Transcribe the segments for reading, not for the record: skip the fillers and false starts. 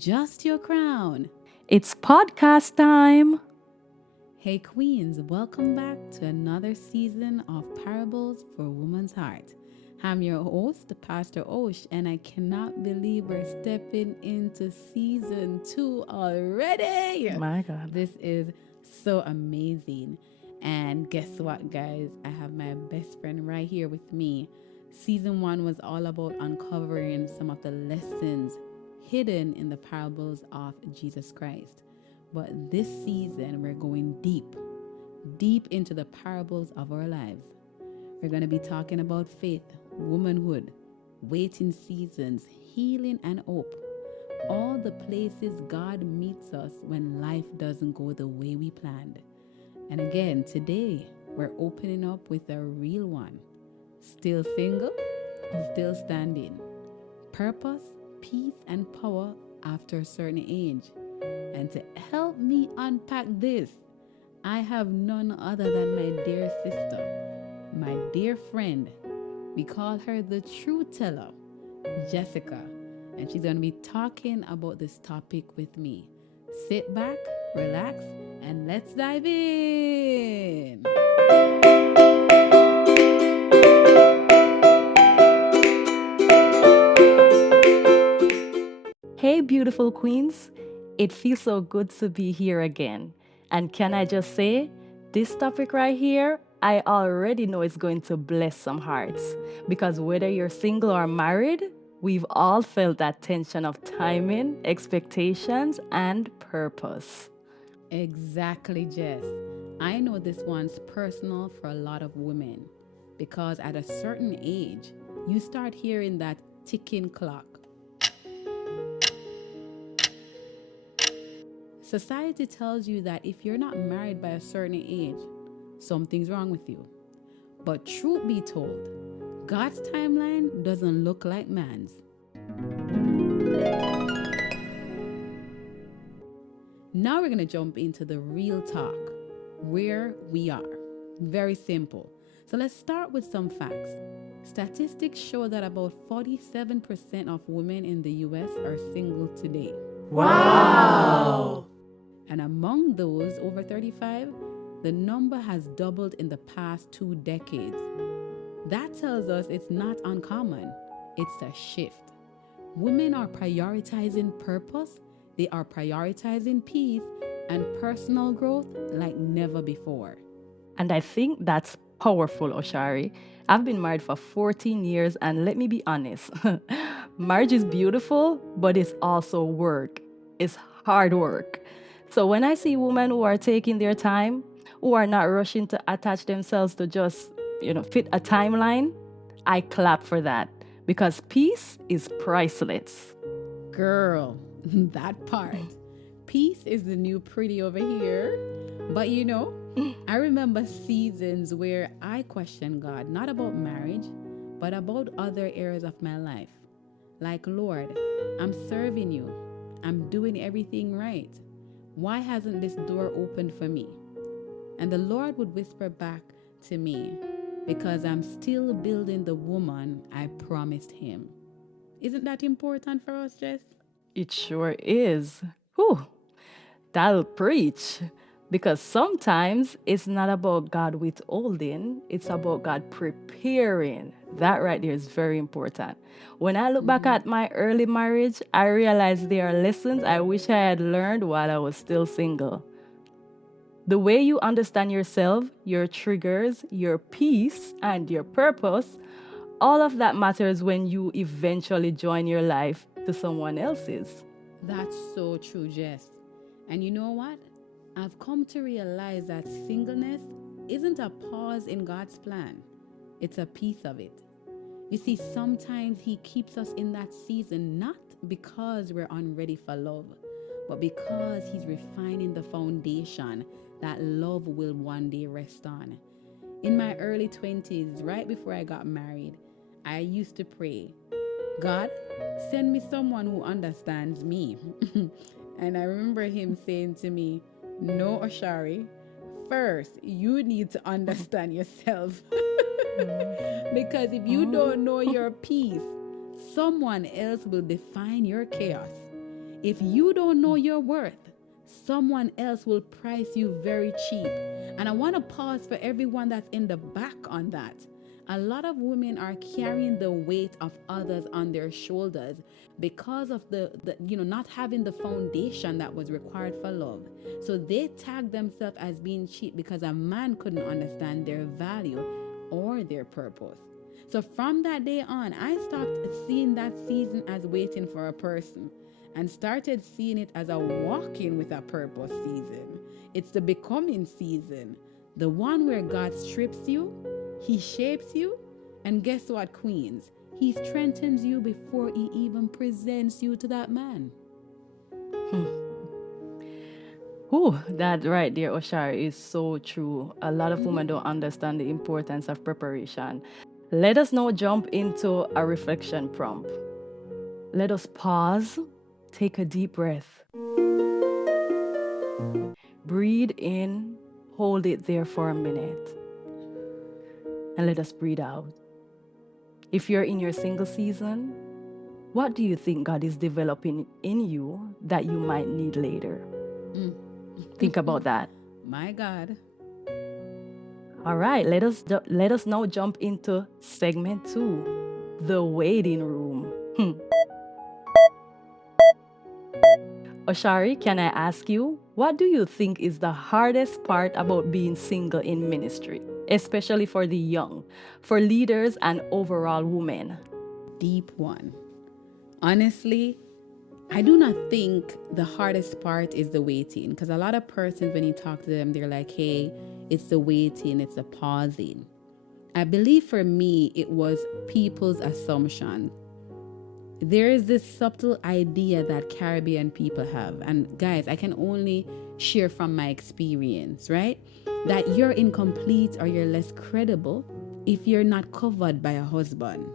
adjust your crown. It's podcast time. Hey, Queens, welcome back to another season of Parables for a Woman's Heart. I'm your host, Pastor Osh, and I cannot believe we're stepping into season 2 already. My God. This is so amazing. And guess what, guys? I have my best friend right here with me. Season 1 was all about uncovering some of the lessons hidden in the parables of Jesus Christ. But this season, we're going deep into the parables of our lives. We're going to be talking about faith, womanhood, waiting seasons, healing, and hope. All the places God meets us when life doesn't go the way we planned. And again, today, we're opening up with a real one. Still single, still standing. Purpose, peace, and power after a certain age. And to help me unpack this, I have none other than my dear sister, my dear friend. We call her the truth teller, Jeseca. And she's going to be talking about this topic with me. Sit back, relax, and let's dive in. Hey, beautiful queens. It feels so good to be here again. And can I just say, this topic right here, I already know it's going to bless some hearts. Because whether you're single or married, we've all felt that tension of timing, expectations, and purpose. Exactly, Jess. I know this one's personal for a lot of women because at a certain age, you start hearing that ticking clock. Society tells you that if you're not married by a certain age, something's wrong with you. But truth be told, God's timeline doesn't look like man's. Now we're going to jump into the real talk, where we are. Very simple. So let's start with some facts. Statistics show that about 47% of women in the US are single today. Wow! And among those over 35, the number has doubled in the past 2 decades. That tells us it's not uncommon. It's a shift. Women are prioritizing purpose, they are prioritizing peace and personal growth like never before. And I think that's powerful, Osharae. I've been married for 14 years, and let me be honest, marriage is beautiful, but it's also work. It's hard work. So when I see women who are taking their time, who are not rushing to attach themselves to just, fit a timeline, I clap for that because peace is priceless. Girl, that part. Peace is the new pretty over here. But I remember seasons where I questioned God, not about marriage, but about other areas of my life. Like, Lord, I'm serving you. I'm doing everything right. Why hasn't this door opened for me? And the Lord would whisper back to me, because I'm still building the woman I promised him. Isn't that important for us, Jess? It sure is. Whew, that'll preach. Because sometimes it's not about God withholding, it's about God preparing. That right there is very important. When I look back at my early marriage, I realized there are lessons I wish I had learned while I was still single. The way you understand yourself, your triggers, your peace, and your purpose, all of that matters when you eventually join your life to someone else's. That's so true, Jess. And you know what? I've come to realize that singleness isn't a pause in God's plan. It's a piece of it. You see, sometimes he keeps us in that season not because we're unready for love, but because he's refining the foundation that love will one day rest on. In my early 20s, right before I got married, I used to pray, God, send me someone who understands me. And I remember him saying to me, no, Osharae, first you need to understand yourself. Because if you don't know your peace, someone else will define your chaos. If you don't know your worth, someone else will price you very cheap. And I want to pause for everyone that's in the back on that. A lot of women are carrying the weight of others on their shoulders because of the not having the foundation that was required for love. So they tag themselves as being cheap because a man couldn't understand their value or their purpose. So from that day on, I stopped seeing that season as waiting for a person and started seeing it as a walking with a purpose season. It's the becoming season, the one where God strips you, He shapes you, and guess what, queens? He strengthens you before He even presents you to that man. Ooh, that right there, Oshari, is so true. A lot of women don't understand the importance of preparation. Let us now jump into a reflection prompt. Let us pause, take a deep breath, breathe in, hold it there for a minute, and let us breathe out. If you're in your single season, what do you think God is developing in you that you might need later? Think about that. My God. All right, let us now jump into segment 2, the waiting room. Oshari, can I ask you, what do you think is the hardest part about being single in ministry, especially for the young, for leaders and overall women? Deep one. Honestly, I do not think the hardest part is the waiting, because a lot of persons, when you talk to them, they're like, hey, it's the waiting, it's the pausing. I believe for me, it was people's assumption. There is this subtle idea that Caribbean people have, and guys, I can only share from my experience, right? That you're incomplete or you're less credible if you're not covered by a husband.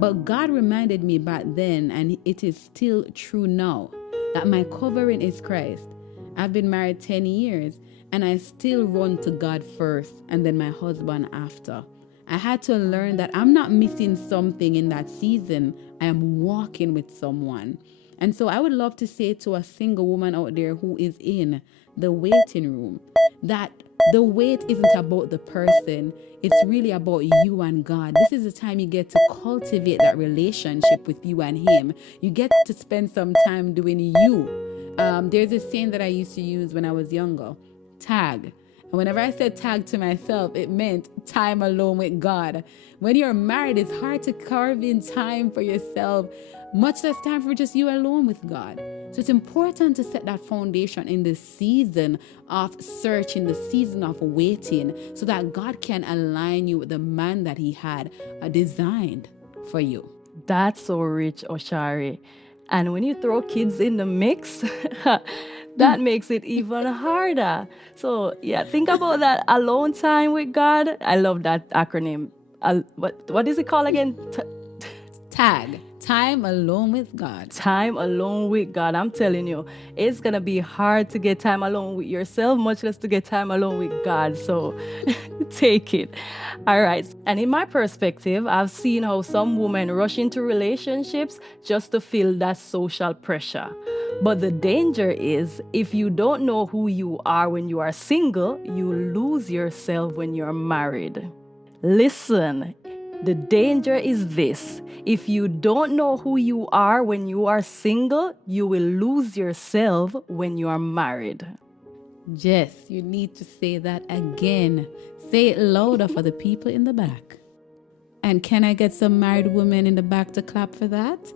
But God reminded me back then, and it is still true now, that my covering is Christ. I've been married 10 years, and I still run to God first and then my husband after. I had to learn that I'm not missing something in that season. I am walking with someone. And so I would love to say to a single woman out there who is in the waiting room that the wait isn't about the person. It's really about you and God. This is the time you get to cultivate that relationship with you and Him. You get to spend some time doing you. There's a saying that I used to use when I was younger, tag. And whenever I said tag to myself, it meant time alone with God. When you're married, it's hard to carve in time for yourself, much less time for just you alone with God. So it's important to set that foundation in the season of searching, the season of waiting, so that God can align you with the man that He had designed for you. That's so rich, Oshari. And when you throw kids in the mix, that makes it even harder. So, yeah, think about that alone time with God. I love that acronym. What is it called again? Tag. Time alone with God. Time alone with God. I'm telling you, it's going to be hard to get time alone with yourself, much less to get time alone with God. So take it. All right. And in my perspective, I've seen how some women rush into relationships just to feel that social pressure. But the danger is, if you don't know who you are when you are single, you lose yourself when you're married. Listen, the danger is this. If you don't know who you are when you are single, you will lose yourself when you are married. Jess, you need to say that again. Say it louder for the people in the back. And can I get some married women in the back to clap for that?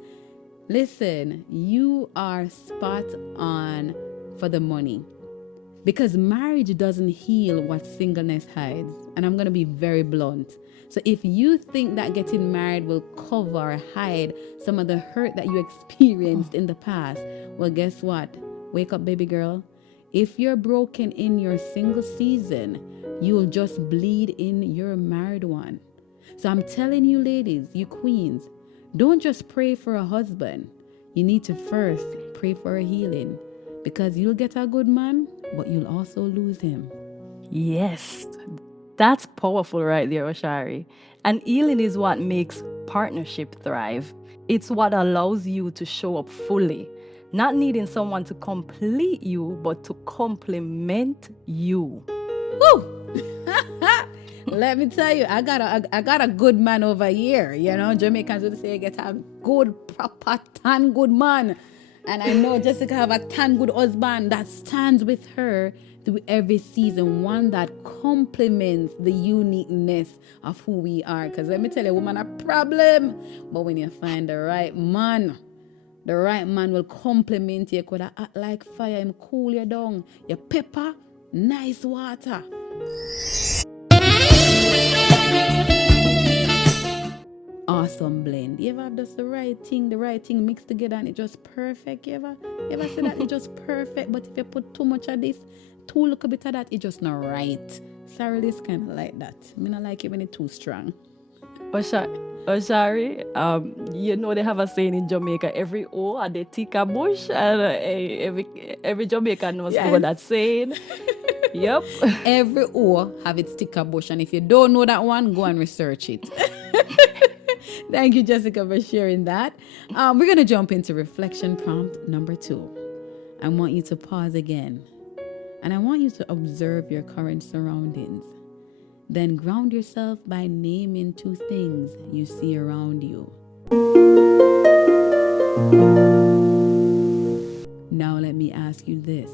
Listen, you are spot on for the money. Because marriage doesn't heal what singleness hides. And I'm going to be very blunt. So if you think that getting married will cover or hide some of the hurt that you experienced in the past, well, guess what? Wake up, baby girl. If you're broken in your single season, you'll just bleed in your married one. So I'm telling you, ladies, you queens, don't just pray for a husband. You need to first pray for a healing, because you'll get a good man, but you'll also lose him. Yes, that's powerful right there, Oshari. And healing is what makes partnership thrive. It's what allows you to show up fully, Not needing someone to complete you, but to complement you. Woo! Let me tell you, I got a good man over here. You know, Jamaicans would say get a good, proper, tan good man. And I know Jessica have a tan good husband that stands with her through every season, one that complements the uniqueness of who we are. Because let me tell you, woman, a problem. But when you find the right man will complement you. Could act like fire, him cool you down. Your pepper, nice water. Awesome blend. You ever have just the right thing mixed together and it's just perfect? You ever say that it's just perfect, but if you put too much of this, too little bit of that, it's just not right. Sarah is kind of like that. I not like it when it's too strong. Oshari, you know they have a saying in Jamaica, every O at the tika bush, and every Jamaican knows what that saying. Yep. Every O have its sticker bush, and if you don't know that one, go and research it. Thank you, Jessica, for sharing that. We're going to jump into reflection prompt number 2. I want you to pause again, and I want you to observe your current surroundings. Then ground yourself by naming 2 things you see around you. Now let me ask you this.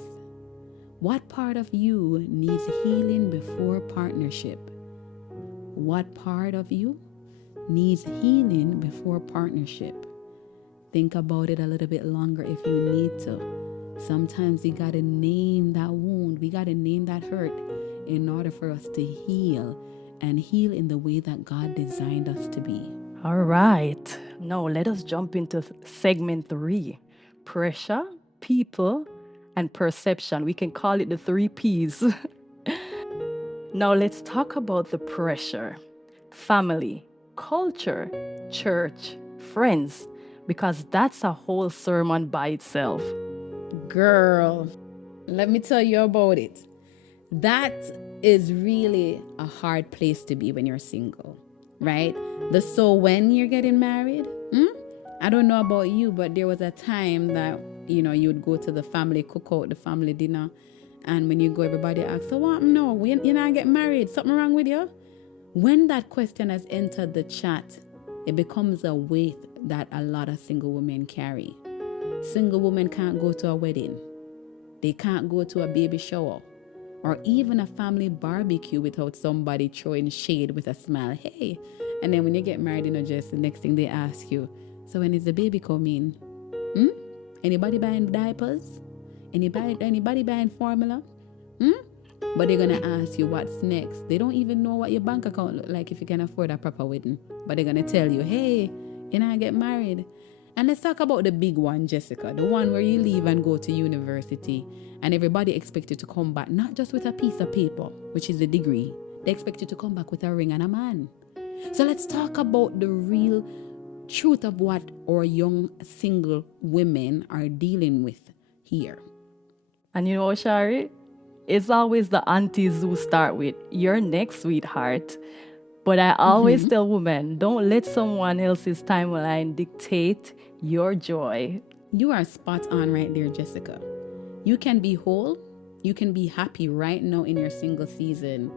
What part of you needs healing before partnership? What part of you needs healing before partnership? Think about it a little bit longer if you need to. Sometimes we got to name that wound. We got to name that hurt in order for us to heal and heal in the way that God designed us to be. All right. Now let us jump into segment 3. Pressure, people, and perception. We can call it the 3 P's. Now let's talk about the pressure. Family, culture, church, friends, because that's a whole sermon by itself. Girl, let me tell you about it. That is really a hard place to be when you're single, right? So when you're getting married, I don't know about you, but there was a time that, you would go to the family cookout, the family dinner, and when you go, everybody asks, so what? No, you're not getting married. Something wrong with you? When that question has entered the chat, it becomes a weight that a lot of single women carry. Single women can't go to a wedding. They can't go to a baby shower or even a family barbecue without somebody throwing shade with a smile. Hey. And then when you get married, just the next thing they ask you, so when is the baby coming? Anybody buying diapers? Anybody buying formula? But they're going to ask you what's next. They don't even know what your bank account look like if you can afford a proper wedding. But they're going to tell you, hey, you're not get married. And let's talk about the big one, Jessica, the one where you leave and go to university and everybody expects you to come back, not just with a piece of paper, which is a degree. They expect you to come back with a ring and a man. So let's talk about the real truth of what our young single women are dealing with here. And you know, Shari, it's always the aunties who start with, "You're next, sweetheart." But I always tell women, don't let someone else's timeline dictate your joy. You are spot on right there, Jessica. You can be whole. You can be happy right now in your single season.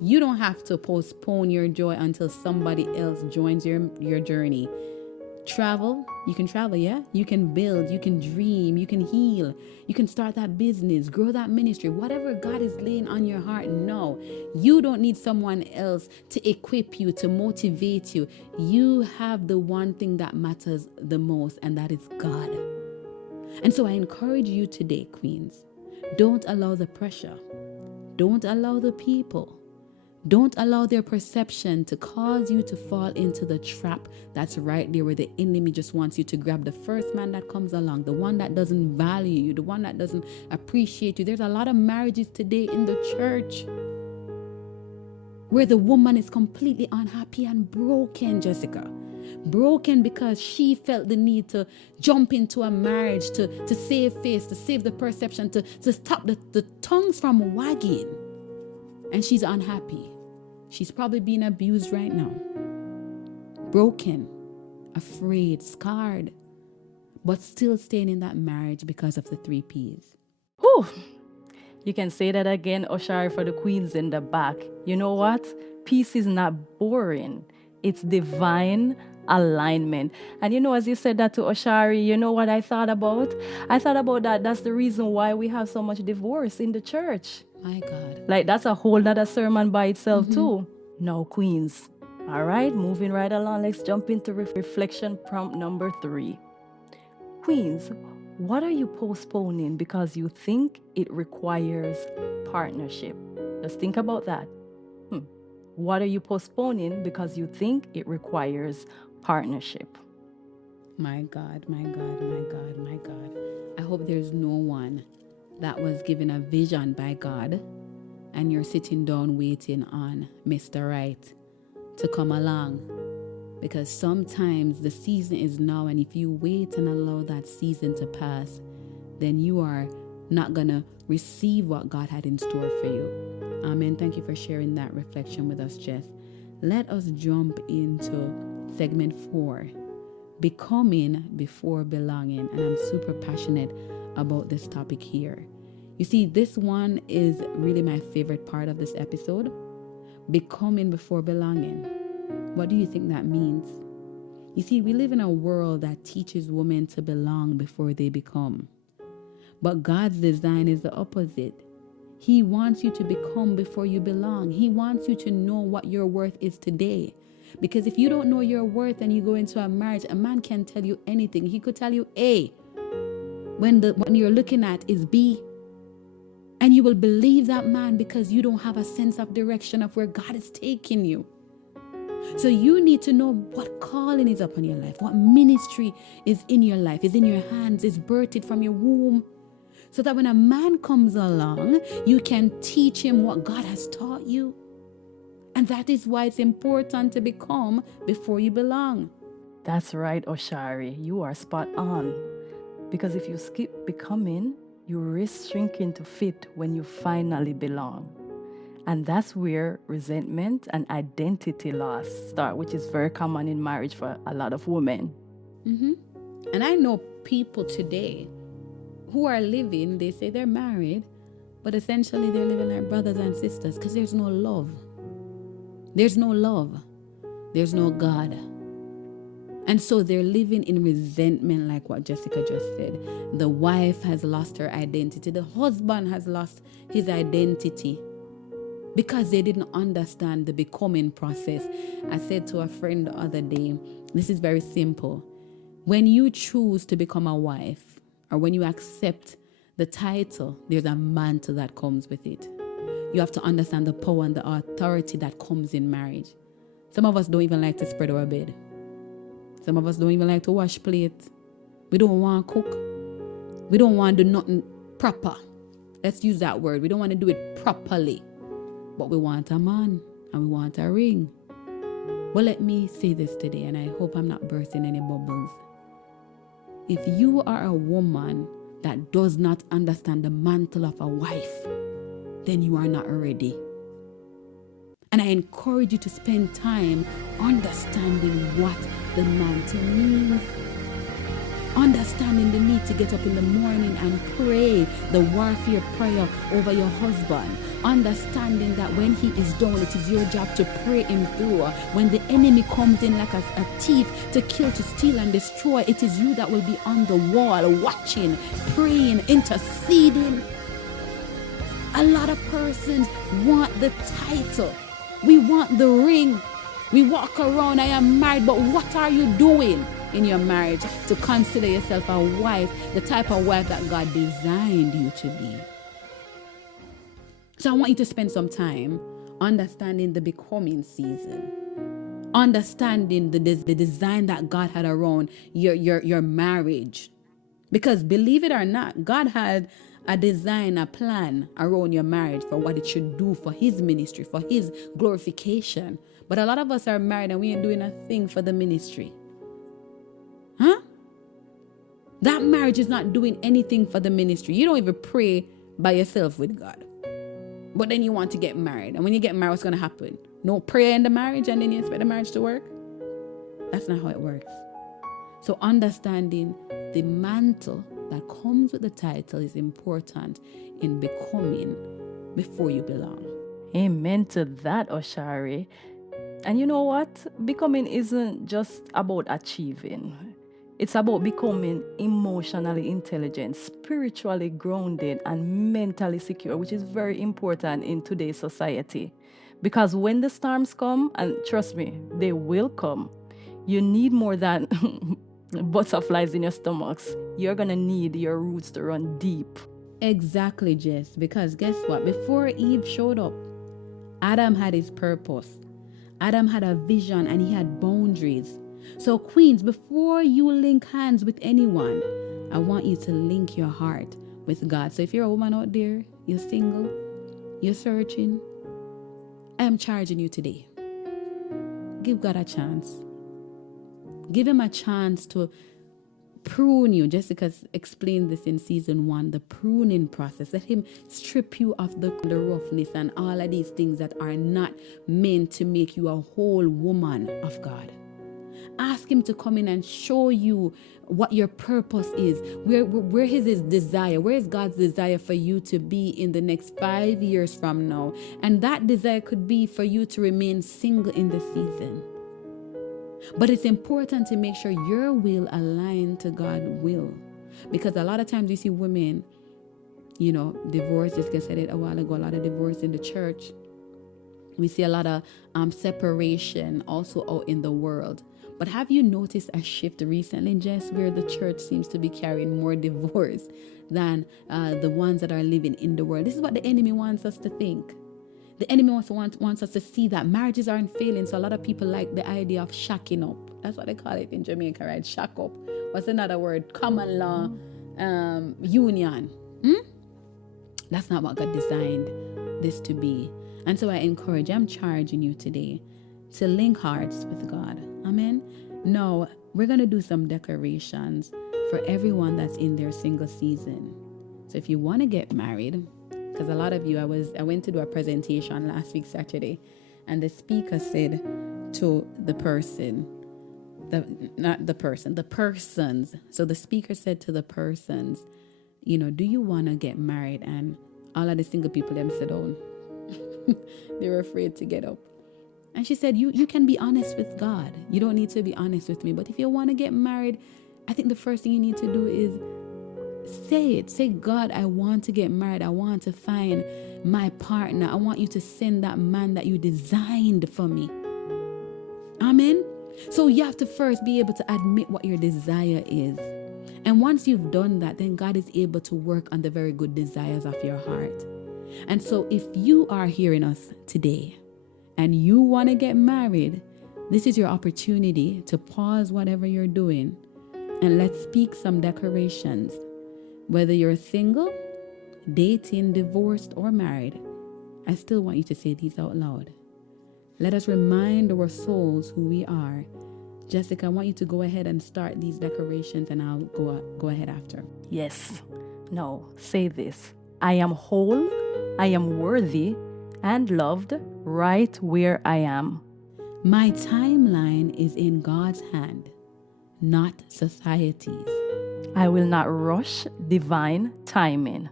You don't have to postpone your joy until somebody else joins your journey. Travel, you can travel, yeah? You can build, you can dream, you can heal, you can start that business, grow that ministry, whatever God is laying on your heart. No, you don't need someone else to equip you, to motivate you. You have the one thing that matters the most, and that is God. And so I encourage you today, queens, don't allow the pressure. Don't allow the people. Don't allow their perception to cause you to fall into the trap that's right there where the enemy just wants you to grab the first man that comes along, the one that doesn't value you, the one that doesn't appreciate you. There's a lot of marriages today in the church where the woman is completely unhappy and broken, Jessica. Broken because she felt the need to jump into a marriage to save face, to save the perception, to stop the tongues from wagging. And she's unhappy. She's probably being abused right now. Broken, afraid, scarred. but still staying in that marriage because of the 3 P's. Whew. You can say that again, Oshari, for the queens in the back. You know what? Peace is not boring. It's divine alignment. And you know, as you said that to Oshari, you know what I thought about? I thought about that. That's the reason why we have so much divorce in the church. My God. Like, that's a whole other sermon by itself, too. Now, queens. All right, moving right along. Let's jump into reflection prompt number 3. Queens, what are you postponing because you think it requires partnership? Just think about that. What are you postponing because you think it requires partnership? My God, my God, my God, my God. I hope there's no one that was given a vision by God and you're sitting down waiting on Mr. Right to come along. Because sometimes the season is now, and if you wait and allow that season to pass, then you are not going to receive what God had in store for you. Amen. Thank you for sharing that reflection with us, Jess. Let us jump into segment 4, becoming before belonging. And I'm super passionate about this topic here. You see, this one is really my favorite part of this episode. Becoming before belonging. What do you think that means? You see, we live in a world that teaches women to belong before they become. But God's design is the opposite. He wants you to become before you belong. He wants you to know what your worth is today. Because if you don't know your worth and you go into a marriage, a man can tell you anything. He could tell you A when you're looking at is B. And you will believe that man because you don't have a sense of direction of where God is taking you. So you need to know what calling is upon your life, what ministry is in your life, is in your hands, is birthed from your womb. So that when a man comes along, you can teach him what God has taught you. And that is why it's important to become before you belong. That's right, Oshari. You are spot on. Because if you skip becoming, you risk shrinking to fit when you finally belong. And that's where resentment and identity loss start, which is very common in marriage for a lot of women. And I know people today who are living, they say they're married, but essentially they're living like brothers and sisters because there's no love. There's no love. There's no God. And so they're living in resentment, like what Jessica just said. The wife has lost her identity. The husband has lost his identity because they didn't understand the becoming process. I said to a friend the other day, this is very simple. When you choose to become a wife, or when you accept the title, there's a mantle that comes with it. You have to understand the power and the authority that comes in marriage. Some of us don't even like to spread our bed. Some of us don't even like to wash plates. We don't want to cook. We don't want to do nothing proper. Let's use that word. We don't want to do it properly. But we want a man and we want a ring. Well, let me say this today, and I hope I'm not bursting any bubbles. If you are a woman that does not understand the mantle of a wife, then you are not ready. And I encourage you to spend time understanding what the mantle means. Understanding the need to get up in the morning and pray the warfare prayer over your husband. Understanding that when he is down, it is your job to pray him through. When the enemy comes in like a thief to kill, to steal and destroy, it is you that will be on the wall watching, praying, interceding. A lot of persons want the title. We want the ring. We walk around, I am married, but what are you doing in your marriage to consider yourself a wife, the type of wife that God designed you to be? So I want you to spend some time understanding the becoming season, understanding the design that God had around your marriage. Because believe it or not, God had a design, a plan around your marriage for what it should do for his ministry, for his glorification. But a lot of us are married and we ain't doing a thing for the ministry. Huh? That marriage is not doing anything for the ministry. You don't even pray by yourself with God. But then you want to get married. And when you get married, what's going to happen? No prayer in the marriage and then you expect the marriage to work? That's not how it works. So understanding the mantle that comes with the title is important in becoming before you belong. Amen to that, Oshari. And you know what? Becoming isn't just about achieving. It's about becoming emotionally intelligent, spiritually grounded, and mentally secure, which is very important in today's society. Because when the storms come, and trust me, they will come, you need more than butterflies in your stomachs. You're going to need your roots to run deep. Exactly, Jess, because guess what? Before Eve showed up, Adam had his purpose. Adam had a vision and he had boundaries. So, queens, before you link hands with anyone, I want you to link your heart with God. So, if you're a woman out there, you're single, you're searching, I am charging you today. Give God a chance. Give him a chance to prune you. Jessica explained this in season 1, the pruning process. Let him strip you of the roughness and all of these things that are not meant to make you a whole woman of God. Ask him to come in and show you what your purpose is. Where is his desire? Where is God's desire for you to be in the next 5 years from now? And that desire could be for you to remain single in the season. But it's important to make sure your will align to God's will. Because a lot of times you see women, divorce, Jessica said it a while ago, a lot of divorce in the church. We see a lot of separation also out in the world. But have you noticed a shift recently, Jess, where the church seems to be carrying more divorce than the ones that are living in the world? This is what the enemy wants us to think. The enemy wants us to see that marriages aren't failing. So a lot of people like the idea of shacking up. That's what they call it in Jamaica, right? Shack up. What's another word? Common law union. That's not what God designed this to be. And so I'm charging you today to link hearts with God. Amen. Now, we're going to do some decorations for everyone that's in their single season. So if you want to get married, because a lot of you, I went to do a presentation last week, Saturday, and the speaker said to the person, the persons. So the speaker said to the persons, do you want to get married? And all of the single people, them sit down. They were afraid to get up. And she said, you can be honest with God. You don't need to be honest with me. But if you want to get married, I think the first thing you need to do is say it. Say, God, I want to get married. I want to find my partner. I want you to send that man that you designed for me. Amen. So you have to first be able to admit what your desire is. And once you've done that, then God is able to work on the very good desires of your heart. And so if you are hearing us today and you want to get married, this is your opportunity to pause whatever you're doing and let's speak some declarations. Whether you're single, dating, divorced, or married, I still want you to say these out loud. Let us remind our souls who we are. Jessica, I want you to go ahead and start these declarations and I'll go ahead after. Yes. No, say this. I am whole, I am worthy, and loved right where I am. My timeline is in God's hand, not society's. I will not rush divine timing.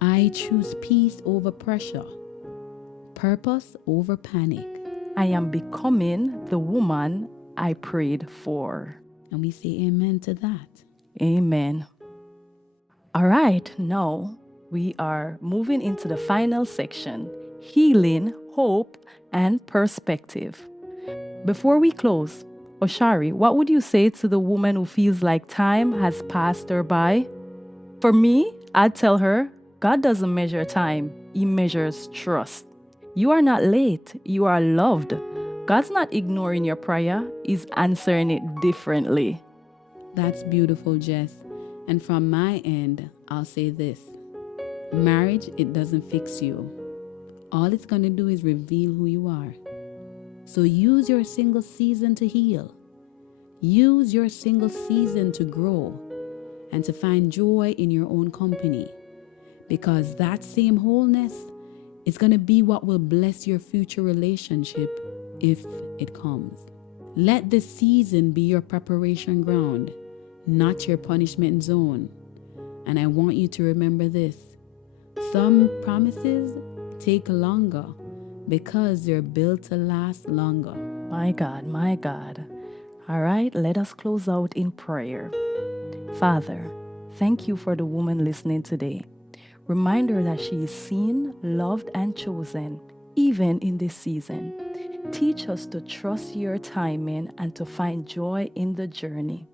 I choose peace over pressure, purpose over panic. I am becoming the woman I prayed for. And we say amen to that. Amen. All right, now we are moving into the final section, healing, hope, and perspective. Before we close, Oshari, what would you say to the woman who feels like time has passed her by? For me, I'd tell her, God doesn't measure time, He measures trust. You are not late, you are loved. God's not ignoring your prayer, He's answering it differently. That's beautiful, Jess. And from my end, I'll say this. Marriage, it doesn't fix you. All it's going to do is reveal who you are. So use your single season to heal. Use your single season to grow and to find joy in your own company. Because that same wholeness is going to be what will bless your future relationship if it comes. Let this season be your preparation ground, not your punishment zone. And I want you to remember this. Some promises take longer because they're built to last longer. My God, my God. All right, let us close out in prayer. Father, thank you for the woman listening today. Remind her that she is seen, loved, and chosen, even in this season. Teach us to trust your timing and to find joy in the journey.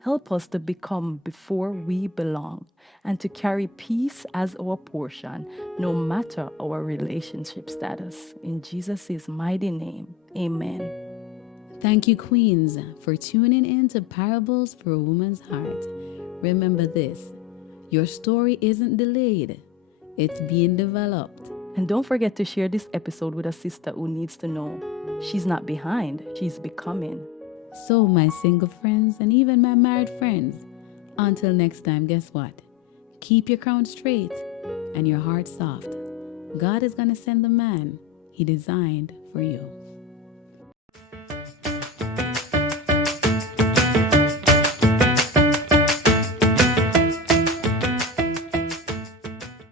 Help us to become before we belong and to carry peace as our portion, no matter our relationship status. In Jesus' mighty name, amen. Thank you, Queens, for tuning in to Parables for a Woman's Heart. Remember this, your story isn't delayed, it's being developed. And don't forget to share this episode with a sister who needs to know she's not behind, she's becoming. So, my single friends and even my married friends, until next time, guess what? Keep your crown straight and your heart soft. God is going to send the man He designed for you.